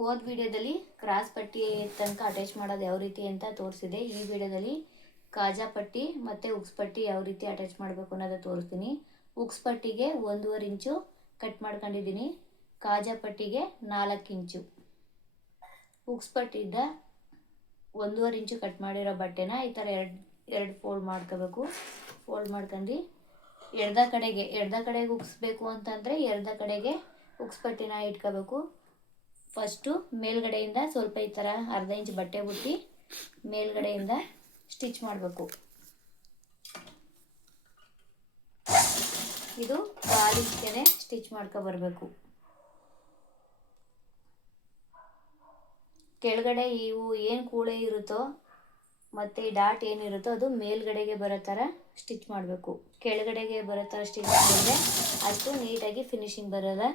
ಹೋದ ವಿಡಿಯೋದಲ್ಲಿ ಕ್ರಾಸ್ ಪಟ್ಟಿ ತನಕ ಅಟ್ಯಾಚ್ ಮಾಡೋದು ಯಾವ ರೀತಿ ಅಂತ ತೋರಿಸಿದೆ. ಈ ವಿಡಿಯೋದಲ್ಲಿ ಕಾಜಾ ಪಟ್ಟಿ ಮತ್ತು ಉಕ್ಸ್ ಪಟ್ಟಿ ಯಾವ ರೀತಿ ಅಟ್ಯಾಚ್ ಮಾಡಬೇಕು ಅನ್ನೋದು ತೋರಿಸ್ತೀನಿ. ಉಕ್ಸ್ ಪಟ್ಟಿಗೆ 1.5 ಇಂಚು ಕಟ್ ಮಾಡ್ಕೊಂಡಿದ್ದೀನಿ. ಕಾಜಾ ಪಟ್ಟಿಗೆ 4 ಇಂಚು. ಉಕ್ಸ್ ಪಟ್ಟಿಯಿಂದ 1.5 ಇಂಚು ಕಟ್ ಮಾಡಿರೋ ಬಟ್ಟೆನ ಈ ಥರ ಎರಡು ಫೋಲ್ಡ್ ಮಾಡ್ಕೋಬೇಕು. ಫೋಲ್ಡ್ ಮಾಡ್ಕೊಂಡು ಎಡ್ದ ಕಡೆಗೆ ಉಕ್ಸ್ಬೇಕು ಅಂತಂದರೆ ಎಡ್ದ ಕಡೆಗೆ ಉಕ್ಸ್ ಪಟ್ಟಿನ ಇಟ್ಕೋಬೇಕು. ಫಸ್ಟು ಮೇಲ್ಗಡೆಯಿಂದ ಸ್ವಲ್ಪ ಈ ಥರ ಅರ್ಧ ಇಂಚ್ ಬಟ್ಟೆ ಬಿಟ್ಟು ಮೇಲ್ಗಡೆಯಿಂದ ಸ್ಟಿಚ್ ಮಾಡಬೇಕು. ಇದು ಕಾಲಿಗೆ ಸ್ಟಿಚ್ ಮಾಡ್ಕೊಬರ್ಬೇಕು. ಕೆಳಗಡೆ ಇವು ಏನು ಕೂಳೆ ಇರುತ್ತೋ ಮತ್ತು ಈ ಡಾಟ್ ಏನಿರುತ್ತೋ ಅದು ಮೇಲ್ಗಡೆಗೆ ಬರೋ ಥರ ಸ್ಟಿಚ್ ಮಾಡಬೇಕು. ಕೆಳಗಡೆಗೆ ಬರೋ ಥರ ಸ್ಟಿಚ್ ಮಾಡಿದ್ರೆ ಅಷ್ಟು ನೀಟಾಗಿ ಫಿನಿಶಿಂಗ್ ಬರೋಲ್ಲ.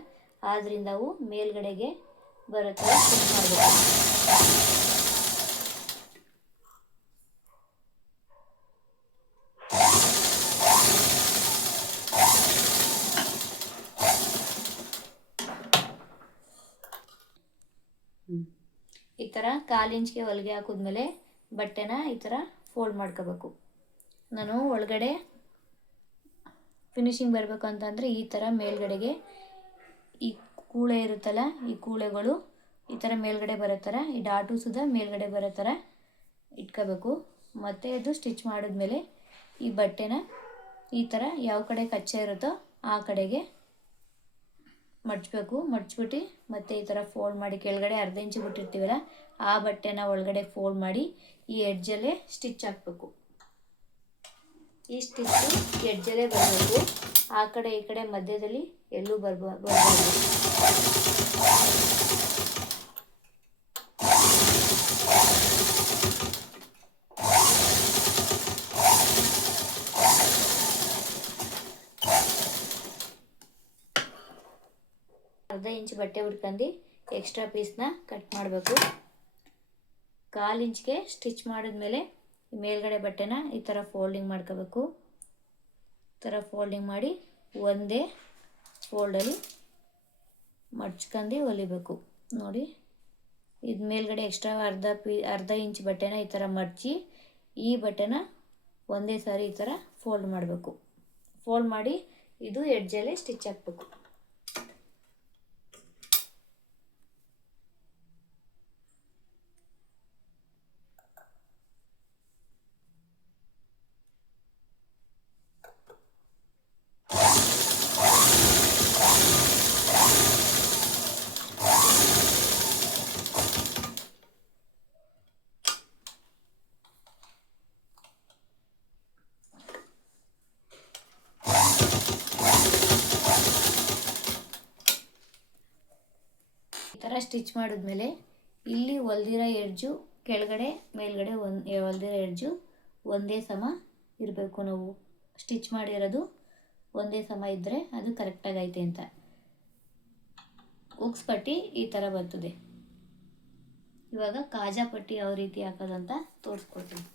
ಆದ್ದರಿಂದ ಅವು ಮೇಲ್ಗಡೆಗೆ ಬರೋ ಥರ ಸ್ಟಿಚ್ ಮಾಡಬೇಕು. ಈ ಥರ 1/4 ಇಂಚ್ಗೆ ಹೊಲಿಗೆ ಹಾಕಿದ್ಮೇಲೆ ಬಟ್ಟೆನ ಈ ಥರ ಫೋಲ್ಡ್ ಮಾಡ್ಕೋಬೇಕು. ನಾನು ಒಳಗಡೆ ಫಿನಿಶಿಂಗ್ ಬರಬೇಕು ಅಂತಂದರೆ ಈ ಥರ ಮೇಲ್ಗಡೆಗೆ ಈ ಕೂಳೆ ಇರುತ್ತಲ್ಲ, ಈ ಕೂಳೆಗಳು ಈ ಥರ ಮೇಲ್ಗಡೆ ಬರೋ ಥರ, ಈ ಡಾಟು ಸುದ ಮೇಲ್ಗಡೆ ಬರೋ ಥರ ಇಟ್ಕೋಬೇಕು. ಮತ್ತು ಅದು ಸ್ಟಿಚ್ ಮಾಡಿದ್ಮೇಲೆ ಈ ಬಟ್ಟೆನ ಈ ಥರ ಯಾವ ಕಡೆ ಕಚ್ಚೆ ಇರುತ್ತೋ ಆ ಕಡೆಗೆ ಮಡ್ಚಬೇಕು. ಮಡ್ಚ್ಬಿಟ್ಟು ಮತ್ತು ಈ ಥರ ಫೋಲ್ಡ್ ಮಾಡಿ ಕೆಳಗಡೆ ಅರ್ಧ ಇಂಚು ಬಿಟ್ಟಿರ್ತೀವಲ್ಲ ಆ ಬಟ್ಟೆನ ಒಳಗಡೆ ಫೋಲ್ಡ್ ಮಾಡಿ ಈ ಎಡ್ಜಲ್ಲೇ ಸ್ಟಿಚ್ ಹಾಕಬೇಕು. ಈ ಸ್ಟಿಚ್ಚು ಎಡ್ಜಲ್ಲೇ ಬರಬೇಕು. ಆ ಕಡೆ ಈ ಕಡೆ ಮಧ್ಯದಲ್ಲಿ ಎಲ್ಲೂ ಬರಬಾರ್ದು. ಅರ್ಧ ಇಂಚ್ ಬಟ್ಟೆ ಬಿಡ್ಕೊಂಡು ಎಕ್ಸ್ಟ್ರಾ ಪೀಸ್ನ ಕಟ್ ಮಾಡಬೇಕು. 1/4 ಇಂಚ್ಗೆ ಸ್ಟಿಚ್ ಮಾಡಿದ್ಮೇಲೆ ಮೇಲ್ಗಡೆ ಬಟ್ಟೆನ ಈ ಥರ ಫೋಲ್ಡಿಂಗ್ ಮಾಡ್ಕೋಬೇಕು. ಈ ಥರ ಫೋಲ್ಡಿಂಗ್ ಮಾಡಿ ಒಂದೇ ಫೋಲ್ಡಲ್ಲಿ ಮಡ್ಚ್ಕೊಂಡು ಹೊಲಿಬೇಕು. ನೋಡಿ, ಇದು ಮೇಲ್ಗಡೆ ಎಕ್ಸ್ಟ್ರಾ ಅರ್ಧ ಇಂಚ್ ಬಟ್ಟೆನ ಈ ಥರ ಮಡ್ಚಿ ಈ ಬಟ್ಟೆನ ಒಂದೇ ಸಾರಿ ಈ ಥರ ಫೋಲ್ಡ್ ಮಾಡಬೇಕು. ಫೋಲ್ಡ್ ಮಾಡಿ ಇದು ಎಡ್ಜಲ್ಲೇ ಸ್ಟಿಚ್ ಹಾಕಬೇಕು. ಈ ಥರ ಸ್ಟಿಚ್ ಮಾಡಿದ್ಮೇಲೆ ಇಲ್ಲಿ ಹೊಲ್ದಿರೋ ಎಡ್ಜು ಕೆಳಗಡೆ ಮೇಲ್ಗಡೆ ಹೊಲ್ದಿರೋ ಎಡ್ಜು ಒಂದೇ ಸಮ ಇರಬೇಕು. ನಾವು ಸ್ಟಿಚ್ ಮಾಡಿರೋದು ಒಂದೇ ಸಮ ಇದ್ದರೆ ಅದು ಕರೆಕ್ಟಾಗಿ ಐತೆ ಅಂತ. ಉಕ್ಸ್ ಪಟ್ಟಿ ಈ ಥರ ಬರ್ತದೆ. ಇವಾಗ ಕಾಜಾ ಪಟ್ಟಿ ಯಾವ ರೀತಿ ಹಾಕೋದಂತ ತೋರಿಸ್ಕೊಡ್ತೀನಿ.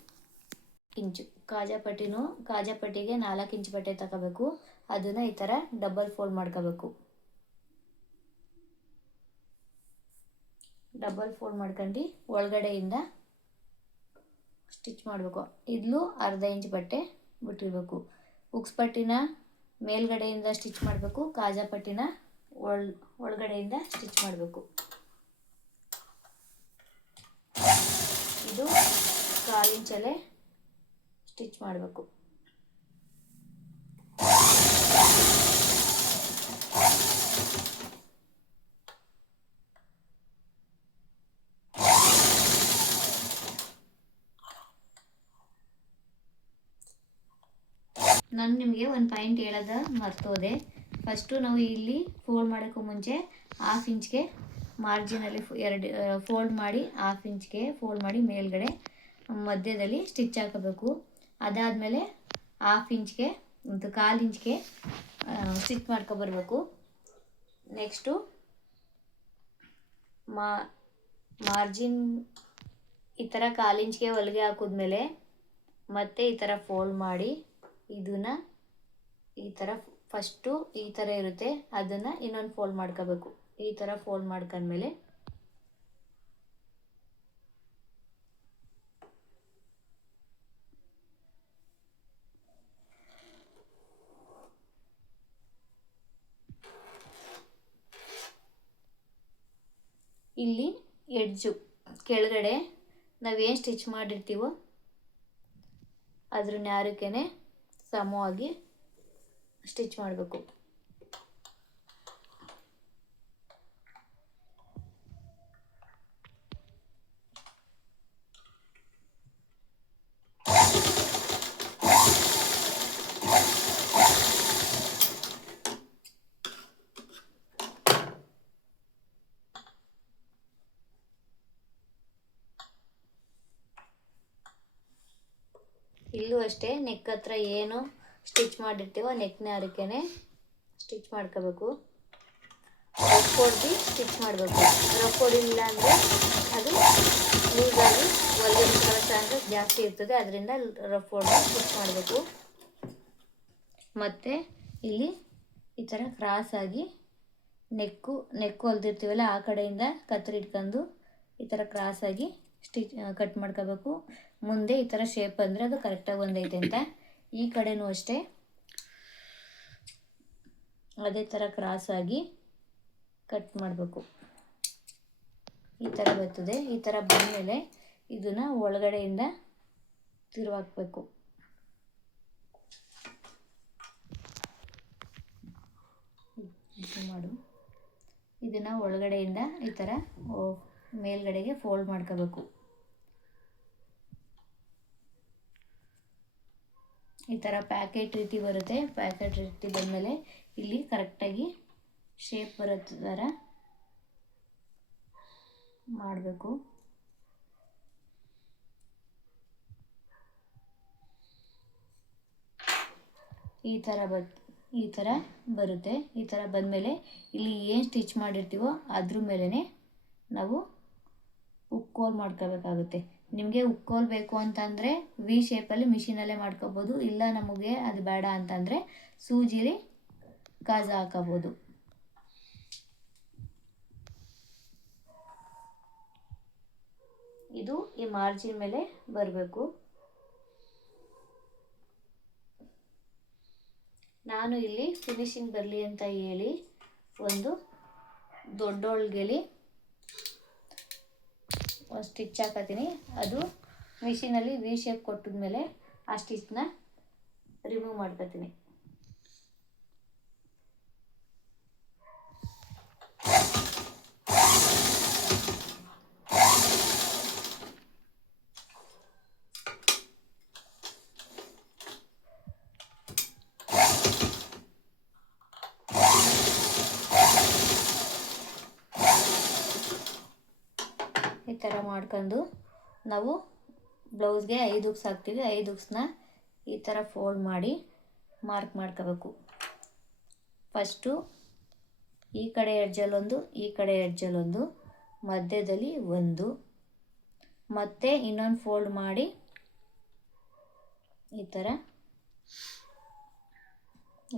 ಇಂಚು ಕಾಜಾ ಪಟ್ಟಿಗೆ 4 ಇಂಚ್ ಬಟ್ಟೆ ತಗೋಬೇಕು. ಅದನ್ನು ಈ ಥರ ಡಬಲ್ ಫೋಲ್ಡ್ ಮಾಡ್ಕೋಬೇಕು. ಡಬಲ್ ಫೋಲ್ಡ್ ಮಾಡ್ಕೊಂಡು ಒಳಗಡೆಯಿಂದ ಸ್ಟಿಚ್ ಮಾಡಬೇಕು. ಇದ್ಲೂ ಅರ್ಧ ಇಂಚ್ ಬಟ್ಟೆ ಬಿಟ್ಟಿರಬೇಕು. ಉಕ್ಸ್ ಪಟ್ಟಿನ ಮೇಲ್ಗಡೆಯಿಂದ ಸ್ಟಿಚ್ ಮಾಡಬೇಕು. ಕಾಜಾ ಪಟ್ಟಿನ ಒಳಗಡೆಯಿಂದ ಸ್ಟಿಚ್ ಮಾಡಬೇಕು. ಇದು 1/4 ಇಂಚಲ್ಲೇ ಸ್ಟಿಚ್ ಮಾಡಬೇಕು. ನಾನು ನಿಮಗೆ ಒಂದು ಪಾಯಿಂಟ್ ಹೇಳೋದು ಮರ್ತೋದೆ. ಫಸ್ಟು ನಾವು ಇಲ್ಲಿ ಫೋಲ್ಡ್ ಮಾಡೋಕ್ಕೂ ಮುಂಚೆ 1/2 ಇಂಚ್ಗೆ ಮಾರ್ಜಿನಲ್ಲಿ ಫೋಲ್ಡ್ ಮಾಡಿ 1/2 ಇಂಚ್ಗೆ ಫೋಲ್ಡ್ ಮಾಡಿ ಮೇಲ್ಗಡೆ ಮಧ್ಯದಲ್ಲಿ ಸ್ಟಿಚ್ ಹಾಕಬೇಕು. ಅದಾದಮೇಲೆ 1/2 ಇಂಚ್ಗೆ ಒಂದು 1/4 ಇಂಚ್ಗೆ ಸ್ಟಿಚ್ ಮಾಡ್ಕೊಬರ್ಬೇಕು. ನೆಕ್ಸ್ಟು ಮಾರ್ಜಿನ್ ಈ ಥರ 1/4 ಇಂಚ್ಗೆ ಹೊಲಿಗೆ ಹಾಕಿದ್ಮೇಲೆ ಮತ್ತೆ ಈ ಥರ ಫೋಲ್ಡ್ ಮಾಡಿ ಇದನ್ನು ಈ ಥರ ಫಸ್ಟು ಈ ಥರ ಇರುತ್ತೆ, ಅದನ್ನು ಇನ್ನೊಂದು ಫೋಲ್ಡ್ ಮಾಡ್ಕೋಬೇಕು. ಈ ಥರ ಫೋಲ್ಡ್ ಮಾಡ್ಕೊಂಡ್ಮೇಲೆ ಇಲ್ಲಿ ಎಡ್ಜು ಕೆಳಗಡೆ ನಾವೇನು ಸ್ಟಿಚ್ ಮಾಡಿರ್ತೀವೋ ಅದ್ರ ನ್ಯಾರಕ್ಕೇ ಸಮವಾಗಿ ಸ್ಟಿಚ್ ಮಾಡಬೇಕು. ಇಲ್ಲೂ ಅಷ್ಟೇ ನೆಕ್ ಹತ್ರ ಏನು ಸ್ಟಿಚ್ ಮಾಡಿರ್ತೀವೋ ನೆಕ್ನ ಅದಕ್ಕೇ ಸ್ಟಿಚ್ ಮಾಡ್ಕೋಬೇಕು. ರಫ್ ಹೊಡೆದು ಸ್ಟಿಚ್ ಮಾಡಬೇಕು. ರಫ್ ಹೊಡಿಲಿಲ್ಲ ಅಂದರೆ ಅದು ಲೂಸಾಗಿ ಒಳಗಡೆ ಬರೋ ಚಾನ್ಸಸ್ ಜಾಸ್ತಿ ಇರ್ತದೆ. ಅದರಿಂದ ರಫ್ ಹೊಡೆದು ಸ್ಟಿಚ್ ಮಾಡಬೇಕು. ಮತ್ತು ಇಲ್ಲಿ ಈ ಥರ ಕ್ರಾಸಾಗಿ ನೆಕ್ಕು ಹೊಲ್ದಿರ್ತೀವಲ್ಲ ಆ ಕಡೆಯಿಂದ ಕತ್ತರಿ ಇಟ್ಕೊಂಡು ಈ ಥರ ಕ್ರಾಸಾಗಿ ಕಟ್ ಮಾಡ್ಕೋಬೇಕು. ಮುಂದೆ ಈ ಥರ ಶೇಪ್ ಅಂದರೆ ಅದು ಕರೆಕ್ಟಾಗಿ ಬಂದೈತೆ ಅಂತ. ಈ ಕಡೆನೂ ಅಷ್ಟೇ ಅದೇ ಥರ ಕ್ರಾಸಾಗಿ ಕಟ್ ಮಾಡಬೇಕು. ಈ ಥರ ಬರ್ತದೆ. ಈ ಥರ ಬಂದಮೇಲೆ ಇದನ್ನು ಒಳಗಡೆಯಿಂದ ತಿರುವಾಕಬೇಕು. ಇದನ್ನು ಒಳಗಡೆಯಿಂದ ಈ ಥರ ಮೇಲ್ಗಡೆಗೆ ಫೋಲ್ಡ್ ಮಾಡ್ಕೋಬೇಕು. ಈ ಥರ ಪ್ಯಾಕೆಟ್ ರೀತಿ ಬರುತ್ತೆ. ಪ್ಯಾಕೆಟ್ ರೀತಿ ಬಂದಮೇಲೆ ಇಲ್ಲಿ ಕರೆಕ್ಟಾಗಿ ಶೇಪ್ ಬರೋ ಥರ ಮಾಡಬೇಕು. ಈ ಥರ ಬರುತ್ತೆ. ಈ ಥರ ಬಂದಮೇಲೆ ಇಲ್ಲಿ ಏನು ಸ್ಟಿಚ್ ಮಾಡಿರ್ತೀವೋ ಅದ್ರ ಮೇಲೇ ನಾವು ಉಕ್ಕೋಲ್ ಮಾಡ್ಕೋಬೇಕಾಗುತ್ತೆ. ನಿಮಗೆ ಉಕ್ಕೋಲ್ ಬೇಕು ಅಂತಂದರೆ ವಿ ಶೇಪಲ್ಲಿ ಮಿಷಿನಲ್ಲೇ ಮಾಡ್ಕೋಬೋದು. ಇಲ್ಲ ನಮಗೆ ಅದು ಬೇಡ ಅಂತಂದರೆ ಸೂಜಿಲಿ ಕಾಜಾ ಹಾಕೋಬೋದು. ಇದು ಈ ಮಾರ್ಜಿನ್ ಮೇಲೆ ಬರಬೇಕು. ನಾನು ಇಲ್ಲಿ ಫಿನಿಶಿಂಗ್ ಬರಲಿ ಅಂತ ಹೇಳಿ ಒಂದು ದೊಡ್ಡೊಳ್ಗೆಲಿ ಒಂದು ಸ್ಟಿಚ್ ಹಾಕತ್ತೀನಿ. ಅದು ಮಿಷಿನಲ್ಲಿ ವಿ ಶೇಪ್ ಕೊಟ್ಟಿದ್ಮೇಲೆ ಆ ಸ್ಟಿಚ್ನ ರಿಮೂವ್ ಮಾಡ್ಕೊತೀನಿ. ಈ ಥರ ಮಾಡ್ಕೊಂಡು ನಾವು ಬ್ಲೌಸ್ಗೆ 5 ಹುಕ್ಸ್ ಹಾಕ್ತೀವಿ. 5 ಹುಕ್ಸ್ನ ಈ ಥರ ಫೋಲ್ಡ್ ಮಾಡಿ ಮಾರ್ಕ್ ಮಾಡ್ಕೋಬೇಕು. ಫಸ್ಟು ಈ ಕಡೆ ಎಡ್ಜಲ್ಲೊಂದು, ಈ ಕಡೆ ಎಡ್ಜಲ್ಲೊಂದು, ಮಧ್ಯದಲ್ಲಿ ಒಂದು, ಮತ್ತೆ ಇನ್ನೊಂದು ಫೋಲ್ಡ್ ಮಾಡಿ ಈ ಥರ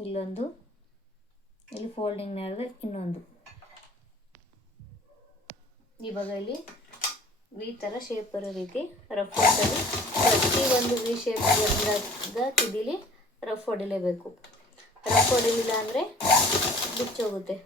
ಇಲ್ಲೊಂದು, ಇಲ್ಲಿ ಫೋಲ್ಡಿಂಗ್ ನಡೆದ್ರೆ ಇನ್ನೊಂದು. ಇವಾಗ ಇಲ್ಲಿ ವಿ ಥರ ಶೇಪ್ ಬರೋ ರೀತಿ ರಫ್ ಹೊಡೆದು ಪ್ರತಿ ಒಂದು ವಿ ಶೇಪ್ ಬಂದಾಗ ತಿದಿಲಿ ರಫ್ ಹೊಡಿಲೇಬೇಕು. ರಫ್ ಹೊಡಿಲಿಲ್ಲ ಅಂದರೆ ಬಿಚ್ಚೋಗುತ್ತೆ.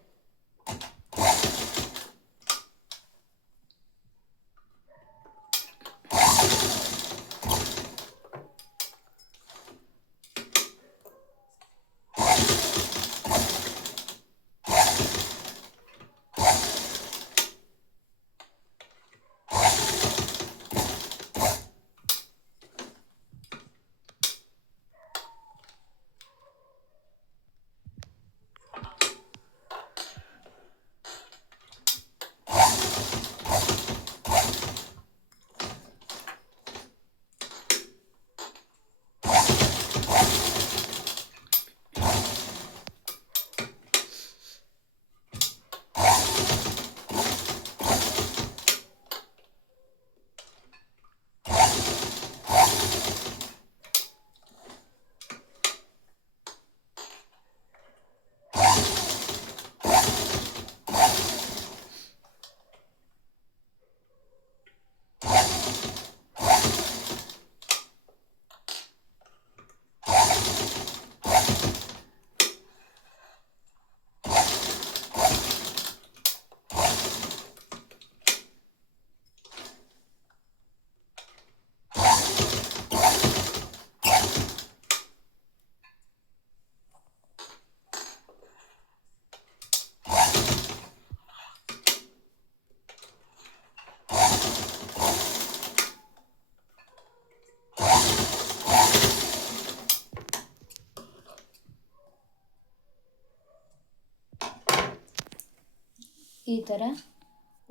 ಈ ಥರ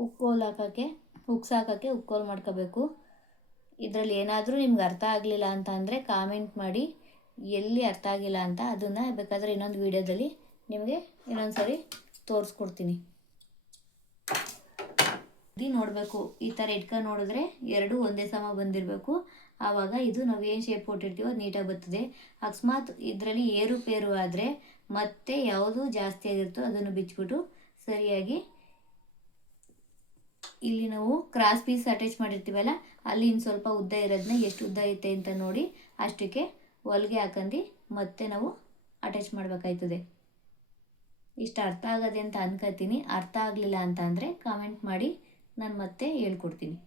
ಉಕ್ಕೋಲ್ ಹಾಕೋಕ್ಕೆ ಉಕ್ಕೋಲ್ ಮಾಡ್ಕೋಬೇಕು. ಇದರಲ್ಲಿ ಏನಾದರೂ ನಿಮ್ಗೆ ಅರ್ಥ ಆಗಲಿಲ್ಲ ಅಂತ ಅಂದರೆ ಕಾಮೆಂಟ್ ಮಾಡಿ ಎಲ್ಲಿ ಅರ್ಥ ಆಗಿಲ್ಲ ಅಂತ. ಅದನ್ನು ಬೇಕಾದರೆ ಇನ್ನೊಂದು ವೀಡಿಯೋದಲ್ಲಿ ನಿಮಗೆ ಇನ್ನೊಂದು ಸರಿ ತೋರಿಸ್ಕೊಡ್ತೀನಿ. ನೋಡಬೇಕು, ಈ ಥರ ಇಟ್ಕೊಂಡು ನೋಡಿದ್ರೆ ಎರಡೂ ಒಂದೇ ಸಮ ಬಂದಿರಬೇಕು. ಆವಾಗ ಇದು ನಾವು ಏನು ಶೇಪ್ ಕೊಟ್ಟಿರ್ತೀವೋ ಅದು ನೀಟಾಗಿ ಬರ್ತದೆ. ಅಕಸ್ಮಾತ್ ಇದರಲ್ಲಿ ಏರುಪೇರು ಆದರೆ ಮತ್ತೆ ಯಾವುದು ಜಾಸ್ತಿ ಆಗಿರುತ್ತೋ ಅದನ್ನು ಬಿಚ್ಚಿಬಿಟ್ಟು ಸರಿಯಾಗಿ ಇಲ್ಲಿ ನಾವು ಕ್ರಾಸ್ ಪೀಸ್ ಅಟ್ಯಾಚ್ ಮಾಡಿರ್ತೀವಲ್ಲ ಅಲ್ಲಿ ಇನ್ನು ಸ್ವಲ್ಪ ಉದ್ದ ಇರೋದನ್ನ ಎಷ್ಟು ಉದ್ದ ಐತೆ ಅಂತ ನೋಡಿ ಅಷ್ಟಕ್ಕೆ ಹೊಲಿಗೆ ಹಾಕಂಡು ಮತ್ತೆ ನಾವು ಅಟ್ಯಾಚ್ ಮಾಡಬೇಕಾಯ್ತದೆ. ಇಷ್ಟು ಅರ್ಥ ಆಗದೆ ಅಂತ ಅನ್ಕೋತೀನಿ. ಅರ್ಥ ಆಗಲಿಲ್ಲ ಅಂತ ಅಂದರೆ ಕಾಮೆಂಟ್ ಮಾಡಿ, ನಾನು ಮತ್ತೆ ಹೇಳ್ಕೊಡ್ತೀನಿ.